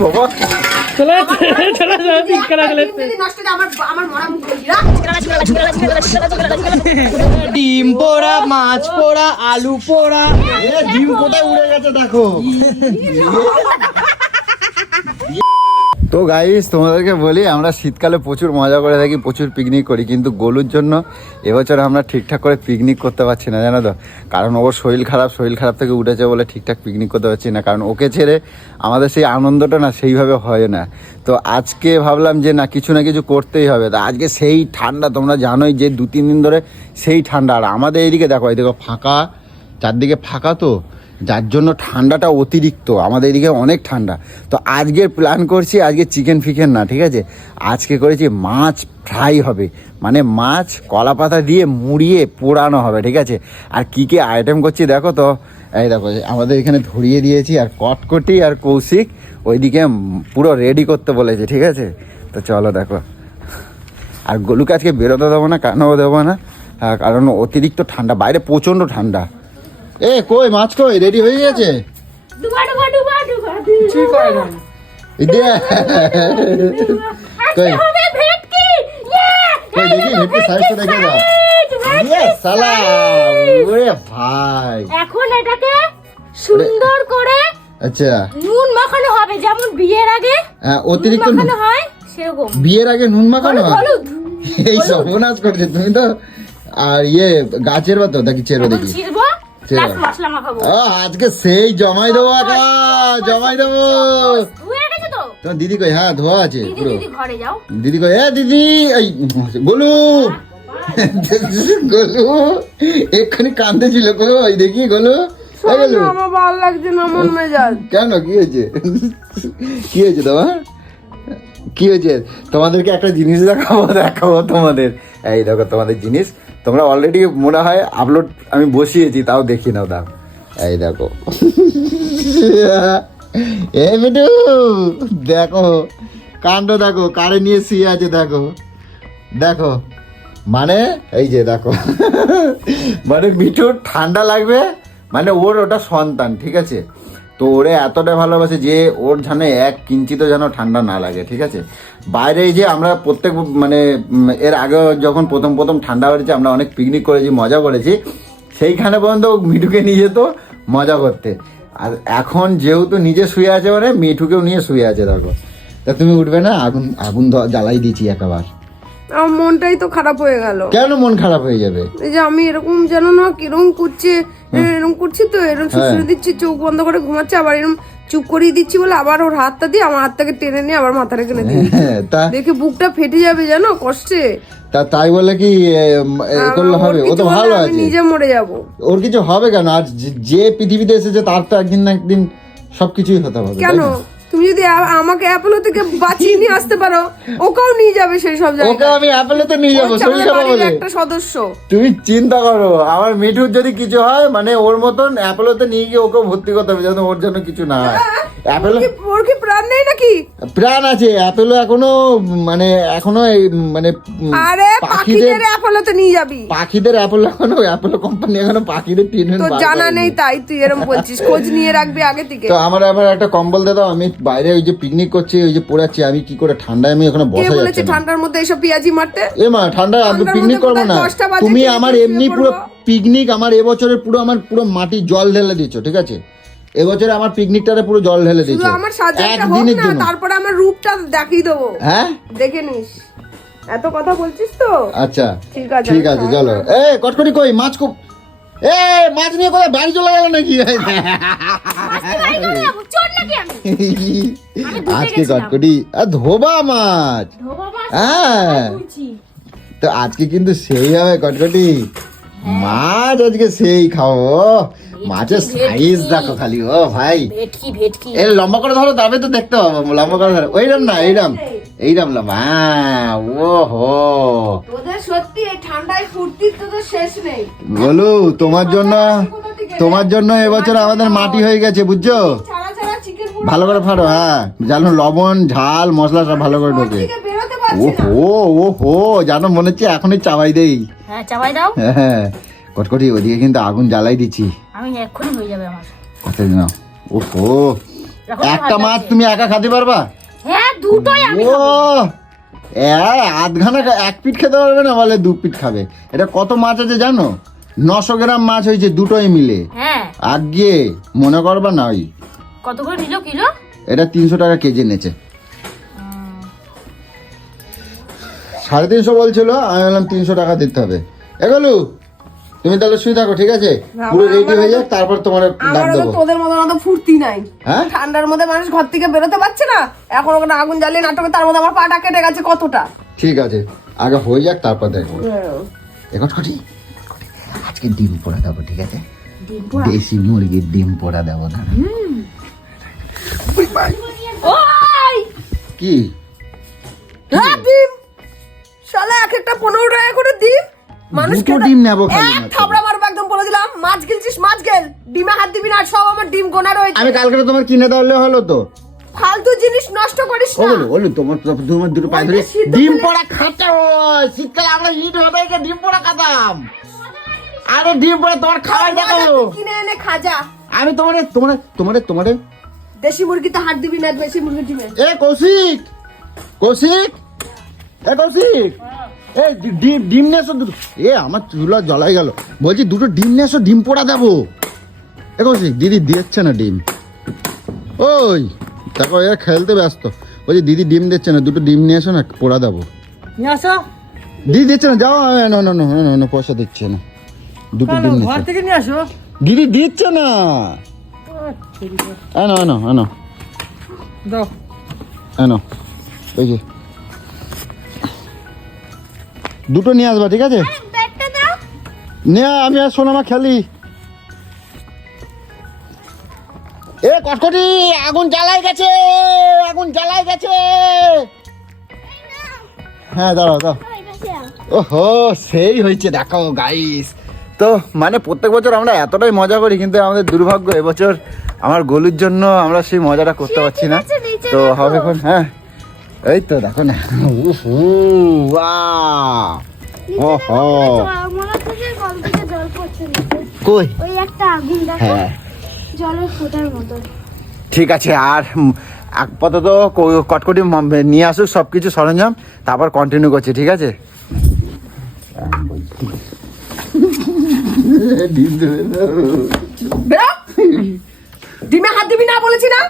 বাবা ডিম পোড়া, মাছ পোড়া, আলু পোড়া। ডিম কোথায় উড়ে গেছে দেখো। তো গাইস তোমাদেরকে বলি, আমরা শীতকালে প্রচুর মজা করে থাকি, প্রচুর পিকনিক করি, কিন্তু গোলুর জন্য এবছর আমরা ঠিকঠাক করে পিকনিক করতে পারছি না, জানো তো। কারণ ওর শরীর খারাপ থেকে উঠেছে বলে ঠিকঠাক পিকনিক করতে পারছি না। কারণ ওকে ছেড়ে আমাদের সেই আনন্দটা না সেইভাবে হয় না। তো আজকে ভাবলাম যে না কিছু করতেই হবে। তা আজকে সেই ঠান্ডা, তোমরা জানোই যে 2-3 দিন ধরে সেই ঠান্ডা। আর আমাদের এইদিকে দেখো, এই দেখো ফাঁকা, চারদিকে ফাঁকা, তো যার জন্য ঠান্ডাটা অতিরিক্ত। আমাদের এদিকে অনেক ঠান্ডা। তো আজকের প্ল্যান করছি, আজকে চিকেন ফিকেন না, ঠিক আছে, আজকে করেছি মাছ ফ্রাই হবে, মানে মাছ কলা পাতা দিয়ে মুড়িয়ে পোড়ানো হবে, ঠিক আছে। আর কী কী আইটেম করছি দেখো তো। এই দেখো আমাদের এখানে ধরিয়ে দিয়েছি, আর কটকটি আর কৌশিক ওইদিকে পুরো রেডি করতে বলেছে, ঠিক আছে। তো চলো দেখো। আর গোলুকে আজকে বেরোতে দেবো না, কেন দেবো না, কারণ অতিরিক্ত ঠান্ডা, বাইরে প্রচণ্ড ঠান্ডা। এ কই মাছ কই, রেডি হয়ে গেছে? এখন এটাকে সুন্দর করে আচ্ছা নুন মাখানো হবে, যেমন বিয়ের আগে অতিরিক্ত মাখানো হয় সেরকম। বিয়ের আগে নুন মাখানো হয়? হলুদ। এই সর্বনাশ করছে তুমি তো। আর গাছের বাতো দেখি চেরো দেখি। আজকে সেই জমাই দেবো, জমাই দেবো। তোমার দিদি কই? হ্যাঁ ধোয়া আছে পুরো। দিদি কই? দিদি এই গোলু, গোলু এক্ষুনি কান্দে ছিল গো, ওই দেখি গোলু। আমার ভালো লাগছে না মন মেজাজ। কেন, কি হয়েছে? কি হয়েছে তোমার? কি হয়েছে? তোমাদেরকে একটা জিনিস দেখাবো তোমাদের। এই দেখো তোমাদের জিনিস, তোমরা অলরেডি মনে হয় আপলোড আমি বসিয়েছি, তাও দেখি নাও। দাও, এই দেখো। এ মিঠু দেখো কাণ্ড, দেখো কারে নিয়ে শুয়ে আছে, দেখো দেখো। মানে এই যে দেখো, মানে মিঠুর ঠান্ডা লাগবে, মানে ওর ওটা সন্তান, ঠিক আছে। তো ওরে এতটা ভালোবাসে যে ওর যেন 1 কিঞ্চিত যেন ঠান্ডা না লাগে, ঠিক আছে। বাইরে যে আমরা প্রত্যেক মানে এর আগে যখন প্রথম ঠান্ডা বেড়েছে, আমরা অনেক পিকনিক করেছি, মজা করেছি, সেইখানে পর্যন্ত মিঠুকে নিয়ে যেত মজা করতে। আর এখন যেহেতু নিজে শুয়ে আছে, মানে মিঠুকেও নিয়ে শুয়ে আছে, দেখো। তা তুমি উঠবে না? আগুন জ্বালাই দিয়েছি একেবার। আমার মনটাই তো খারাপ হয়ে গেল। কেন মন খারাপ হয়ে যাবে? এই যে আমি এরকম জানো না কিরকম করছে, এরকম করছি তো, এরকম শুশুরে দিচ্ছি, চোখ বন্ধ করে ঘুমাচ্ছে, আবার এরকম চুপ করিয়ে দিচ্ছি বলে আবার ওর হাতটা দিয়ে আমার হাতটাকে টেনে নিয়ে আবার মাথা রেখে দেখে বুকটা ফেটে যাবে জানো কষ্টে। তাই বলে কি করলে হবে? ও তো ভালো আছে, নিজে মরে যাব। ওর কিছু হবে কেন? আর যে পৃথিবীতে এসেছে তার তো একদিন না একদিন সবকিছুই হতে হবে। কেন তুমি যদি আমাকে অ্যাপোলো থেকে বাঁচিয়ে নিয়ে আসতে পারো, ওকেও নিয়ে যাবে সেই সব জায়গায়। ওকে আমি অ্যাপোলোতে নিয়ে যাবো, শরীর খারাপ হলে। একটা সদস্য। তুমি চিন্তা করো, আমার মিঠুর যদি কিছু হয়, মানে ওর মতন অ্যাপোলোতে নিয়ে গিয়ে ওকে ভর্তি করতে হবে, যেন ওর জন্য কিছু না হয়। অ্যাপোলো ওর কি প্রাণ নেই নাকি? প্রাণ আছে, অ্যাপোলো এখনো মানে মানে আরে পাখিদের অ্যাপোলোতে নিয়ে যাবি। পাখিদের অ্যাপোলো অ্যাপোলো কোম্পানি এখনো পাখিদের ট্রিটমেন্ট তো জানা নেই, তাই তুই এরকম বলছিস। খোঁজ নিয়ে রাখবি আগে থেকে। তো আমার আবার একটা কম্বল দে দাও, আমি বাইরে ওই যে পিকনিক করছি, ওই যে পড়াচ্ছি, আমি কি করে ঠান্ডায় আমি ওখানে বসা যাচ্ছে। কে বলেছে ঠান্ডার মধ্যে এসব পেঁয়াজি মারতে? মা ঠান্ডায় আমি পিকনিক করবো না। তুমি আমার এমনি পুরো পিকনিক, আমার এবছরের পুরো মাটি জল ঢেলে দিয়েছো, ঠিক আছে। এবছরে আমার পিকনিকটারে পুরো জল ঢেলে দিয়েছো আমার সাজাটা হোক না, তারপরে আমার রূপটা দেখিয়ে দেবো। হ্যাঁ দেখে নিস। এত কথা বলছিস তো? আচ্ছা ঠিক আছে চলো। কটকটি কই? মাছ খুব মাছ নিয়ে কোথায় বাড়ি চলে গেল নাকি? আজকে কটকটি ধোবা মাছ। হ্যাঁ তো আজকে কিন্তু সেই হবে কটকটি মাছ, আজকে সেই খাবো। মাছের সাইজ দেখো খালি, ও ভাই এর লম্বা করে ধরো, তবে তো দেখতে পাবো। লম্বা করে ধরো, ওইরকম না, এইরকম লম্বা। ও হো, তোদের সত্যি এই ঠান্ডায় ফুর্তির তো শেষ নেই। বলু তোমার জন্য এবছর আমাদের মাটি হয়ে গেছে, বুঝছো। ভালো করে ফাড়ো, হ্যাঁ, জানো লবণ ঝাল মশলা সব ভালো করে ঢোকে। ও হো জানো, মনে হচ্ছে এখনই চাবাই দেই। হ্যাঁ চাবাই দাও। হ্যাঁ কটকটি ওদিকে কিন্তু আগুন জ্বালাই দিচ্ছি, আমি এক্ষুনি হয়ে যাবে আমার। কথা না। ওহো একটা মাছ তুমি একা খেতে পারবা? হ্যাঁ দুটোই আমি ও আধ ঘন্টা এক পিঠ খেতে পারবে না, বলে 2 পিঠ খাবে। এটা কত মাছ আছে জানো? 900 গ্রাম মাছ হয়েছে দুটোই মিলে। হ্যাঁ আগে মনে করবা না। ওই কত করে নিল কিলো? এটা 300 টাকা কেজি নেছে। 350 বলছিল, আমি বললাম 300 টাকা দিতে হবে। এগুলো তুমি তাহলে শুয়ে থাকো, ঠিক আছে? পুরো রেডি হয়ে যাক, তারপর তোমার ডাক আমারও তো দেবো। তোদের মতন অত ফুর্তি নাই। হ্যাঁ ঠান্ডার মধ্যে মানুষ ঘর থেকে বেরোতে পারছে না, এখন ওখানে আগুন জ্বালিয়ে নাটকে, তার মধ্যে আমার পাটা কেটে গেছে কতটা। ঠিক আছে, আগে হয়ে যাক তারপর দেখবো। এখন কটি আজকে ডিম পোড়া দেবো, ঠিক আছে? দেশি মুরগির ডিম পোড়া দেবো না? ওই কি হ্যাঁ ডিম শালা এক একটা 15 টাকা করে ডিম। মানুষ দুটো ডিম নেবো খালি মাত্র। থাবড়া মারবো একদম, বলে দিলাম। মাছ গিলছিস মাছ গেল, ডিমে হাত দিবি না, আর সব আমার ডিম গোনা রয়েছে। আমি কালকে তোমার কিনে দেওয়ালে হলো তো। ফালতু জিনিস নষ্ট করিস না। ওগুলো ওগুলো তোমার তোমার দুটো পায়ে ধরে সিদ্ধ ডিম করে- পোড়া খাচ্ছা। শীতকালে আমরা হিট হতে গিয়ে ডিম পোড়া খাতাম। আরে ডিম পোড়া তোমার খাওয়াই দেখাবো। কিনে এনে খাজা। আমি তোমারে তোমারে তোমারে তোমারে দেশি মুরগিতে হাত দিবি না, দেশি মুরগির ডিমে। এ কৌশিক, কৌশিক, এ কৌশিক, এ ডিম ডিম নিয়ে এসো দুটো। এ আমার চুলা জ্বলাই গেল। বলছি দুটো ডিম নিয়ে এসো, ডিম পোড়া দেবো। এ কৌশিক, দিদি দিচ্ছে না ডিম। ওই দেখো এ খেলতে ব্যস্ত। বলছি দিদি ডিম দিচ্ছে না, দুটো ডিম নিয়ে এসো না, পোড়া দেবো। নিয়ে আসো। দিদি দিচ্ছে না, যাও। না না না না না, পয়সা দিচ্ছে না, দুটো কেন, ডিম ঘর দিচ্ছে। থেকে নিয়ে আসো। দিদি দিচ্ছে না। এনো এনো এনো দাও। এনো, এই যে দুটো নিয়ে আসবা, ঠিক আছে? ব্যাগটা দাও। নিয়ে আমি আর সোনামা খেলি। এ কটকটি, আগুন জ্বালাই গেছে, আগুন জ্বালাই গেছে। হ্যাঁ দাঁড়াও দাও। ওহো সেই হয়েছে, দেখো গাইস। তো মানে প্রত্যেক বছর আমরা এতটাই মজা করি, কিন্তু আমাদের দুর্ভাগ্য এবছর আমার গোলুর জন্য আমরা সেই মজাটা করতে পারছি না। তো হবে এখন। হ্যাঁ এই তো দেখো না। উহু, ওয়াও, ওহো মনে হচ্ছে যে কল থেকে জল পড়ছে নিচে। কই। ওই একটা আগুন দেখো, হ্যাঁ জলের ফোঁটার মতো। ঠিক আছে, আর আপাতত কটকটি নিয়ে আসুক সব কিছু সরঞ্জাম, তারপর কন্টিনিউ করছি, ঠিক আছে? বেরো। ডিমে হাত দিবি না বলেছি না?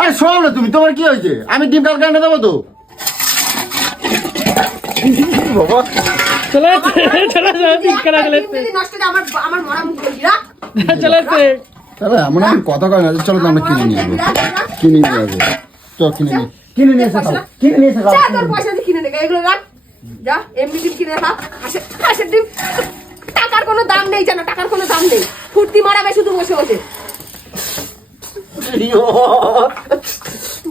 আরে শোনো না তুমি, তোমার কি হয়েছে? আমি ডিম কালকে এনে দেবো তো। বাবা চলে যাচ্ছে, চলে যাচ্ছে, কেনা চলে ডিম যদি নষ্ট হয়ে যায়, আমার আমার মরা মুখ বলবি না। যাচ্ছে, চলে যাচ্ছে। তাহলে এমন আমি কথা কয় না। চলো তো আমরা কিনে নিয়ে যাবো, কিনে নিয়ে যাবো। চল কিনে নিয়ে, কিনে নিয়ে এসে খাও, কিনে নিয়ে এসে খাও। যা তোর পয়সা দিয়ে কিনে নে, এগুলো রাখ। যা এমনি ডিম কিনে খা। হাঁসের ডিম টাকার কোনো দাম নেই, জানো? টাকার কোনো দাম নেই। ফুর্তি মারাবে শুধু বসে বসে।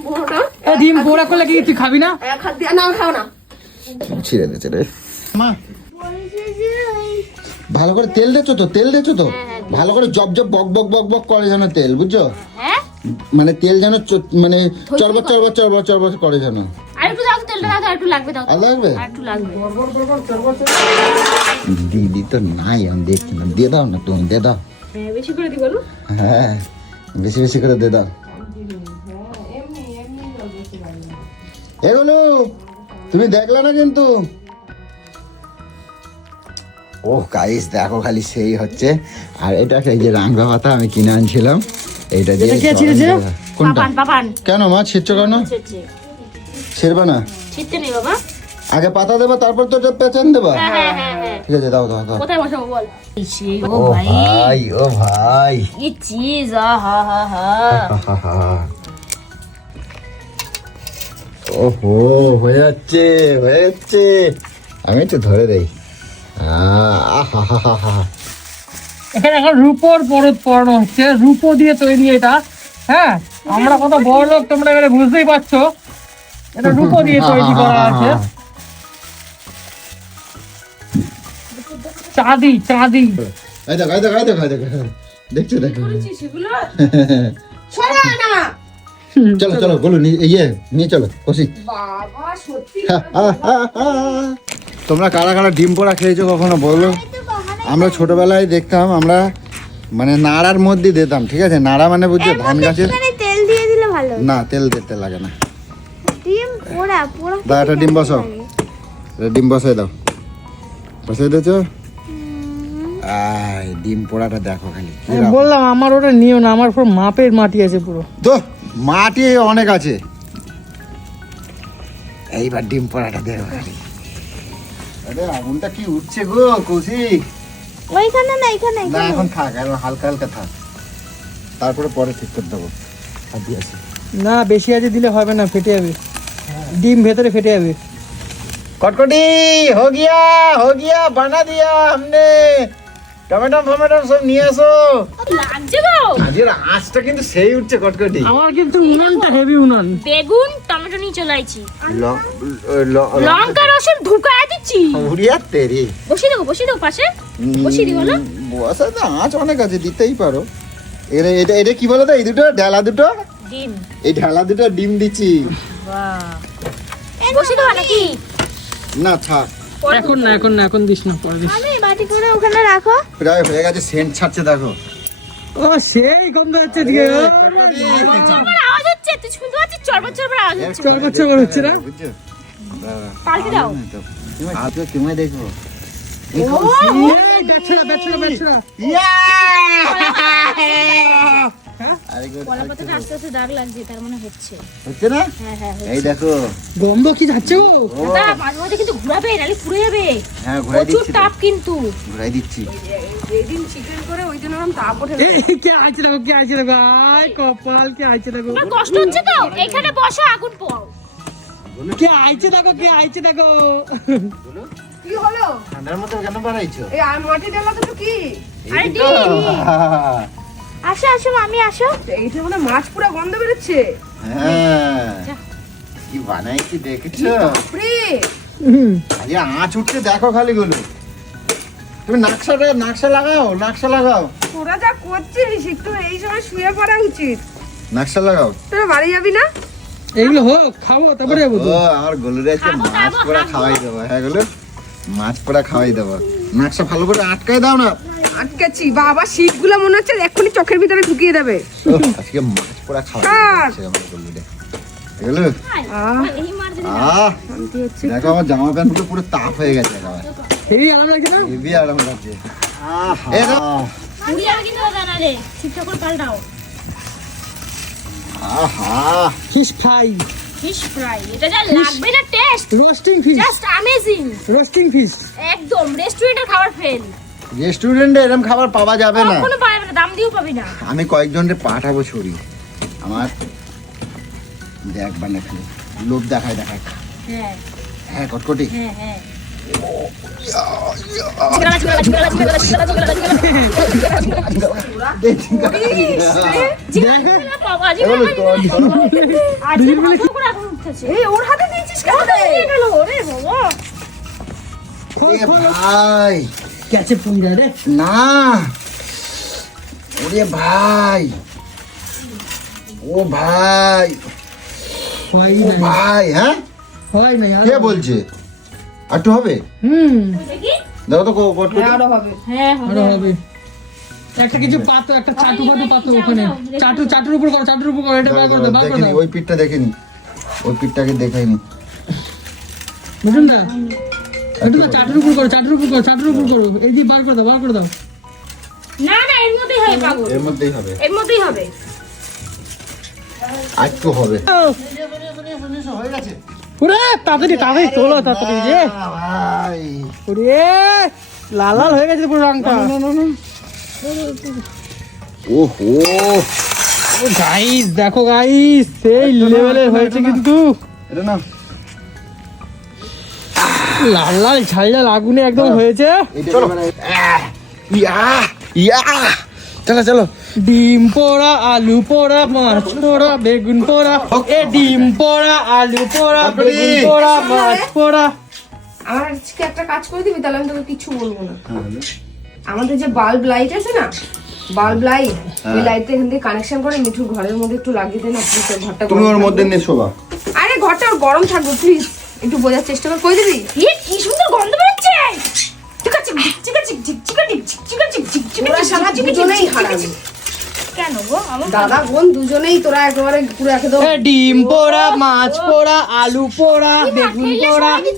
বড়টা এ ডিম পোড়া করলে কি তুই খাবি না? এক হাত দিয়ে না, খাও না। ছিঁড়ে দিচ্ছে রে মা। ভালো করে তেল দিচ্ছ তো, তেল দিচ্ছ তো, ভালো করে জব জব বক বক বক বক করে যেন তেল, বুঝছো? হ্যাঁ মানে তেল যেন মানে চরবর চরবর চরবর চরবর করে যেন। আর একটু দাও তো, তেলটা দাও তো, আর একটু লাগবে, দাও তো। আর লাগবে? আর একটু লাগবে। দিদি তো নাই, আমি দেখছি না। দিয়ে দাও না তুমি, দিয়ে দাও। হ্যাঁ বেশি করে দিই বলো। হ্যাঁ বেশি বেশি করে দিয়ে দাও। এগুলো তুমি দেখলে না কিন্তু। ও গাইস দেখো খালি সেই হচ্ছে। আর এটা এই যে রাঙ্গা পাতা আমি কিনে আনছিলাম, এইটা দিয়ে। এটা কে ছিঁড়েছে? কোনটা? পাপান পাপান কেন মা ছিটছো কেন? ছিটছে। ছিড়বা না? ছিটতে নেই বাবা। আগে পাতা দেবা, তারপর তো এটা পেছন দেবা। হ্যাঁ হ্যাঁ হ্যাঁ হ্যাঁ। ঠিক আছে দাও দাও দাও। কোথায় বসাবো বল? সেই ও ভাই, ও ভাই, কি চিজ, আহা হা হা। ওহো হয়ে যাচ্ছে, হয়ে যাচ্ছে। আমি একটু ধরে দেই। এখানে এখন রূপোর পরত পড়ানো হচ্ছে, রূপো দিয়ে তৈরি এটা। হ্যাঁ আমরা কত বড় লোক তোমরা এখানে বুঝতেই পারছো, এটা রূপো দিয়ে তৈরি করা আছে। চাঁদি চাঁদি। এই দেখো এই দেখো এই দেখো এই দেখো, দেখছো দেখো। সেগুলো সরা না। চলো চলো বলো, ইয়ে নিয়ে চলো কষি। বাবা সত্যি তোমরা কারা কারা ডিম পোড়া খেয়েছো কখনো বলো? আমরা ছোটবেলায় দেখতাম, আমরা মানে নাড়ার মধ্যে দিতাম, ঠিক আছে? নাড়া মানে বুঝছো ধান গাছের। তেল দিয়ে দিলে না তেল দিতে লাগে না। ডিম পোড়া পোড়া দাও একটা ডিম বসাও, ডিম বসাই দাও, বসাই দিয়েছো? ডিম পোড়াটা দেখো খালি কি রকম। বললাম আমার ওটা নিও না, আমার পুরো মাপের মাটি আছে পুরো। তো মাটি অনেক আছে। এইবার ডিম পোড়াটা দেখো খালি। আরে আগুনটা কি উঠছে গো কৌশিক। ওইখানে না এখানে না এখন থাক, এখন হালকা হালকা থাক, তারপরে পরে ঠিক করে দেবো। আর দিয়ে আসি। না বেশি আছে দিলে হবে না, ফেটে যাবে, ডিম ভেতরে ফেটে যাবে। कटकटी हो गया बना दिया हमने। টমেটো ফমেটো সব নিয়ে আসো। লাগছে গো। আজের আঁচটা কিন্তু সেই উঠছে কটকটি। আমার কিন্তু উনানটা হেভি উনান। বেগুন টমেটো নিয়ে চলে আইছি, লঙ্কা রসুন ঢুকায় দিচ্ছি। উড়িয়া তেরি বসিয়ে দেবো পাশে, বসিয়ে দিই বলো। বসা তো আঁচ অনেক আছে, দিতেই পারো। এটা এটা কি বলো তো, এই দুটো ঢালা দুটো, ডিম এই ঢালা দুটো ডিম দিচ্ছি। বাহ, বসিয়ে দেবো নাকি? না থাক, এখন না এখন দিস না, পরে দিস। আমি বাটি করে ওখানে রাখো। প্রায় হয়ে গেছে, সেন্ট ছাড়ছে দেখো। ও সেই গন্ধ হচ্ছে দিকে। চরবার আওয়াজ হচ্ছে, তুই শুনতে পাচ্ছিস? চরবার আওয়াজ হচ্ছে। চরবার হচ্ছে না? বুঝছো? পাল্টে দাও। আজকে তুমি দেখো। এই বেছড়া। কলা পাতাটা আস্তে আস্তে দাগ লাগছে, তার মানে হচ্ছে। হচ্ছে না? হ্যাঁ এই দেখো। গন্ধ কি যাচ্ছে গো? দাদা মাঝে মাঝে কিন্তু ঘুরাবে, নালে পুড়ে যাবে। হ্যাঁ ঘুরাই প্রচুর দিচ্ছি, তাপ কিন্তু। ঘুরাই দিচ্ছি। যেদিন চিকেন করে ওই দিন আমার তাপ ওঠে। এই কে আইছে দেখো, আয় কপাল, কে আইছে দেখো, তোমার কষ্ট হচ্ছে তো? এখানে বসো, আগুন পোয়াও। কে আইছে দেখো। কি হলো? ঠান্ডার মধ্যে কেন বাড়াইছো? এই মাটি ডালা দুটো কি? আরে এই তো। আসো আসো মামি আসো। এইটা মানে মাছ পুরো গন্ধ বেরোচ্ছে। হ্যাঁ কি বানাইছি দেখেছো? বাপরে, আরে আঁচ উঠছে দেখো খালি গুলো। তুমি নাকশা লাগাও। তোরা যা করছিস একটু এই সময় শুয়ে পড়া উচিত। নাকশা লাগাও। তোরা বাড়ি যাবি না? এইগুলো হোক, খাবো তারপরে যাবো তো। ও আমার গলুরে আছে, খাবো, মাছ খাবো, পোড়া খাবো। খাওয়াই দেবো। হ্যাঁ গুলো মাছ পোড়া খাওয়াই দেবো। নাকশা ভালো করে আটকাই দাও না। আটকেছি বাবা, শীতগুলো মনে হচ্ছে এক্ষুনি চোখের ভিতরে ঢুকিয়ে দেবে। আজকে মাছ পোড়া খাওয়াই কার? দেবো আমার গলুরে। এগুলো এই মার দিলে শান্তি হচ্ছে। দেখো আমার জামা প্যান্ট গুলো পুরো তাপ হয়ে গেছে একেবারে। হেভি আরাম লাগছে না? হেভি আরাম লাগছে। এই দেখো। পুড়ে যাবে কিন্তু দাদা, নালে ঠিকঠাক করে পাল্টাও। আহা ফিশ ফ্রাই, ফিশ ফ্রাই, এটা যা লাগবে না test, roasting fish, just amazing. Roasting fish. একদম রেস্টুরেন্টের খাবার ফেল, রেস্টুরেন্টে এরকম খাবার পাওয়া যাবে না। কখনো পাবে না, দাম দিয়েও পাবি না। আমি কয়েকজনকে পাঠাবো ছড়ি আমার। দেখ বানা খালি লোভ দেখায় হ্যাঁ হ্যাঁ কটকটি। হ্যাঁ এগুলো এই ওর হাতে দিয়েছিস কেন রে? খোল খোল, ভাই ক্যাচে পুইরা রে। না, ওরে ভাই, ও ভাই, হয় ও না, ভাই, হ্যাঁ হয় না কে বলছে? আর একটু হবে? দেখো তো কটকটি। আরো হবে। হ্যাঁ আরো হবে। একটা কিছু পাতো, একটা চাটু পাতো ওখানে। চাটুর উপর করো, এটা বার করে দাও। দেখিনি, ওই পিঠটা দেখিনি, ওই পিঠটাকে দেখাইনি। বুঝুন না, চাটুর উপর করো। এই যে বার করে দাও। না এর মধ্যেই হবে পাগল, এর মধ্যেই হবে, এর মধ্যেই হবে। আর একটু হবে। হয়ে গেছে ওরে তাড়াতাড়ি তোলো তাড়াতাড়ি যে। ভাই ওরে লাল লাল হয়ে গেছে পুরো রংটা। ওহো গাইস দেখো গাইস, সেই লেভেলের হয়েছে কিন্তু। এটা না লাল লাল ঝাল আগুনে একদম হয়েছে। চলো ইয়া চলো ডিম পোড়া, আলু পোড়া, মাছ পোড়া, বেগুন পোড়া। এ ডিম পোড়া, আলু পোড়া, বেগুন পোড়া, মাছ পোড়া। আমার আজকে একটা কাজ করে দিবি, তাহলে আমি তোকে কিছু বলবো না। আমাদের যে বাল্ব লাইট আছে না, বাল্ব লাইট, ওই লাইটটা এখান থেকে কানেকশন করে মিঠুর ঘরের মধ্যে একটু লাগিয়ে দে না প্লিজ। ঘরটা তুমি গরম ওর মধ্যে থাকবে। নিয়ে শোবা। আরে ঘরটা ওর গরম থাকবে প্লিজ, একটু বোঝার চেষ্টা করে দিবি। কি সুন্দর গন্ধ বেরোচ্ছে। ওরা শালা দুজনেই হারামি। কেন গো আমার দাদা বোন দুজনেই তোরা একেবারে পুরো একদম ডিম পোড়া, মাছ পোড়া, আলু পোড়া, বেগুন পোড়া। আমি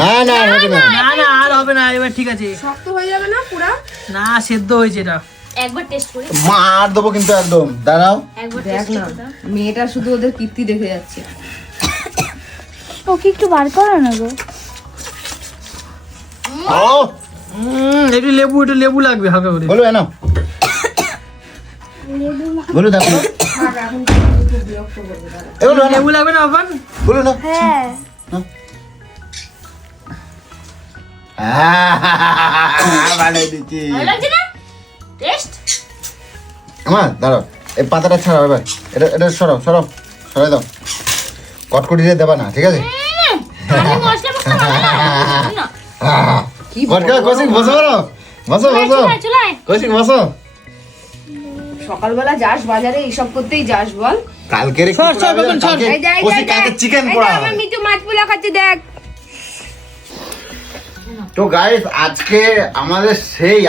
না না হবে না। না না আর হবে না, এবার ঠিক আছে। শক্ত হয়ে যাবে না পুরা? না সেদ্ধ হয়েছে এটা। একবার টেস্ট করি, মার দেবো কিন্তু একদম। দাঁড়াও, একবার দেখ টেস্ট না মেয়েটা শুধু ওদের কীর্তি দেখে যাচ্ছে। ওকে একটু বার করো না গো। ও একটু লেবু লাগবে হালকা করে। বলো এনো, বলো দেখো এগুলো এনো, লেবু লাগবে না বাবান? বলো না। হ্যাঁ বানাই দিচ্ছি। ভালো লাগছে না টেস্ট? আমার দাঁড়াও, এই পাতাটা ছাড়াও এবার। এটা এটা সরাও সরাও, সরাই দাও। কটকটি দিয়ে দেবা না, ঠিক আছে? আমি মশলা মশলা ভালো লাগে না। কি কটকা কৌশিক বসো, বসো বসো চুলায় চুলায় কৌশিক বসো। সকালবেলা যাস বাজারে এইসব করতেই যাস বল? কালকের সর, সর, বাবন, সর। কৌশিক কালকে চিকেন পোড়া হবে। মিঠু মাছ পোলা খাচ্ছি দেখ। তো গাইস আজকে আমাদের সেই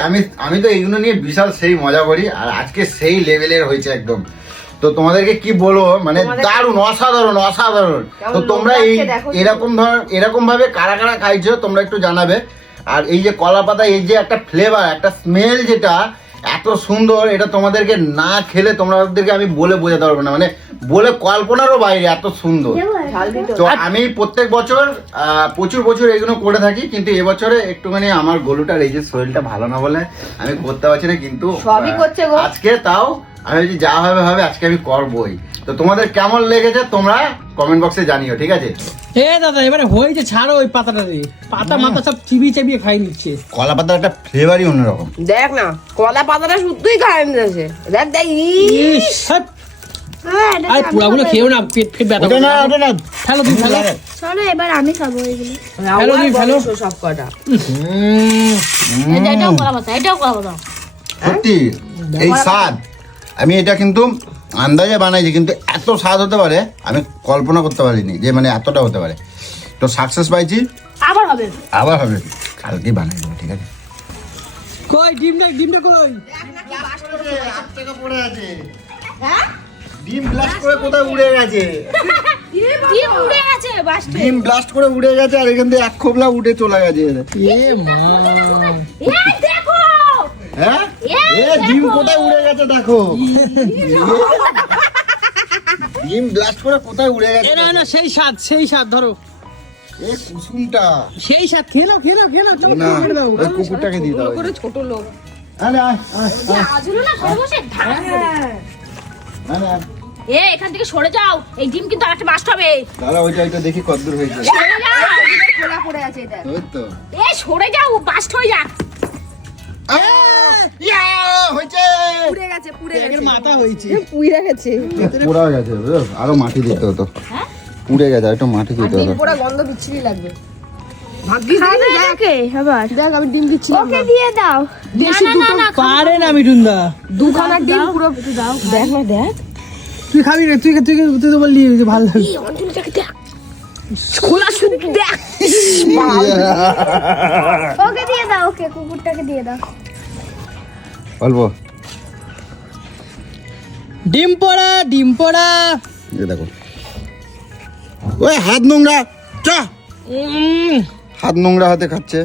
আমি তো এইগুলো নিয়ে বিশাল সেই মজা করি, আর আজকে সেই লেভেলের হয়েছে একদম। তো তোমাদেরকে কি বলবো, মানে দারুণ, অসাধারণ অসাধারণ। তো তোমরা এই এরকম ভাবে কারা কারা খাইছো তোমরা একটু জানাবে। আর এই যে কলা পাতা, এই যে একটা ফ্লেভার, একটা স্মেল যেটা এত সুন্দর, এটা তোমাদেরকে না খেলে তোমাদেরকে আমি বলে বোঝাতে পারবো না, মানে বলে কল্পনারও বাইরে এত সুন্দর। তো আমি প্রত্যেক বছর প্রচুর এগুলো করে থাকি, কিন্তু এবছরে একটুখানি আমার গরুটার এই যে শরীরটা ভালো না বলে আমি করতে পারছি না, কিন্তু সবই করছে গো। আজকে তাও আমি বলছি যা হবে হবে, আজকে আমি করবোই। তো তোমাদের কেমন লেগেছে তোমরা কমেন্ট বক্সে জানিও, ঠিক আছে? এ দাদা এবারে হয়েছে, ছাড়ো ওই পাতাটা দিয়ে। পাতা মাথা সব চিবিয়ে খাই নিচ্ছে। কলা পাতার একটা ফ্লেভারই অন্যরকম। দেখ না কলা পাতাটা শুদ্ধই খায় নিয়েছে। দেখ দেখ ইস, হাট। আরে পোড়াগুলো খেও না, পেট ব্যথা ওটা না, ওটা না। ফেলো তুমি, ফেলো। চলো এবার আমি খাবো এগুলো। ফেলো তুমি, ফেলো। সব কটা এটাও কলা পাতা, এটাও কলা পাতা। সত্যি এই স্বাদ আমি এটা কিন্তু আন্দাজে বানাইছি, কিন্তু এত স্বাদ হতে পারে আমি কল্পনা করতে পারিনি যে মানে এতটা হতে পারে। তো সাকসেস পাইছি, আবার হবে। আবার হবে, কালকেই বানাই দেবো, ঠিক আছে? কই ডিমটা কই? ডিম ব্লাস্ট করে কোথায় উড়ে গেছে? ডিম উড়ে গেছে বাস্টে। ডিম ব্লাস্ট করে উড়ে গেছে, আর এখান থেকে এক খোবলা উঠে চলে গেছে। এ মা, এই দেখো, হ্যাঁ এ ডিম কোথায় উড়ে গেছে দেখো। ডিম ব্লাস্ট করে কোথায় উড়ে গেছে? এ না সেই স্বাদ ধরো। এ কুসুমটা সেই স্বাদ খেলো। না, ওই কুকুরটাকে দিয়ে দাও। করে ছোট লোক। আরে আয় আয় আয়, আজুলো না ঘরে বসে ধান করে। আরে আয়। এ এখান থেকে সরে যাও, এই ডিম কিন্তু আরেকটা বাস্ট হবে। দাঁড়া, ওইটা দেখি কতদূর হয়েছে। সরে যাও, খোলা পড়ে আছে এটা। ওই তো এ সরে যাও, বাস্ট হয়ে যাক। ইয়া হয়েছে। পুড়ে গেছে এর মাথা হয়েছে। পুড়ে গেছে। পুরা গেছে, বুঝছো? আরো মাটি দিতে হতো। হ্যাঁ? পুড়ে গেছে, একটু মাটি দিতে ডিম হতো। পোড়া গন্ধ বিচ্ছিরি লাগবে। ভাগ্যিস খাবে নাকি আবার? দেখ আমি ডিম দিচ্ছি ওকে দিয়ে দাও। না পারে না মিঠুনদা। দুখানা ডিম পুরো দাও। দেখ না দেখ। তুই খাবি রে, তুই তো বললি যে ভালো লাগে। এই অঞ্জলিটাকে দেখ। খোলা শুধু দেখ। ওকে দিয়ে দাও, ওকে কুকুরটাকে দিয়ে দাও। অল্প ডিম পোড়া। এই দেখো, ওই হাত নোংরা, চা হাত নোংরা হাতে খাচ্ছে।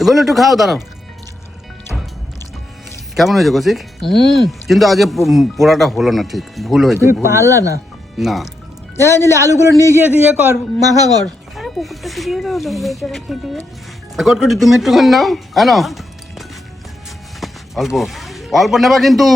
এগুলো একটু খাও, দাঁড়াও। কেমন হয়েছে কৌশিক? কিন্তু আজ পোড়াটা হলো না, ঠিক ভুল হয়েছে। তুমি ভুল। পারলা না। না এ নিলে আলুগুলো নিয়ে গিয়ে দিয়ে কর, মাখা কর। আরে কুকুরটাকে দিয়ে দাও, বেচারা খেয়ে দিবে। কটকটি তুমি একটুখানি নাও, নাও অল্প অল্প নেবা কিন্তু।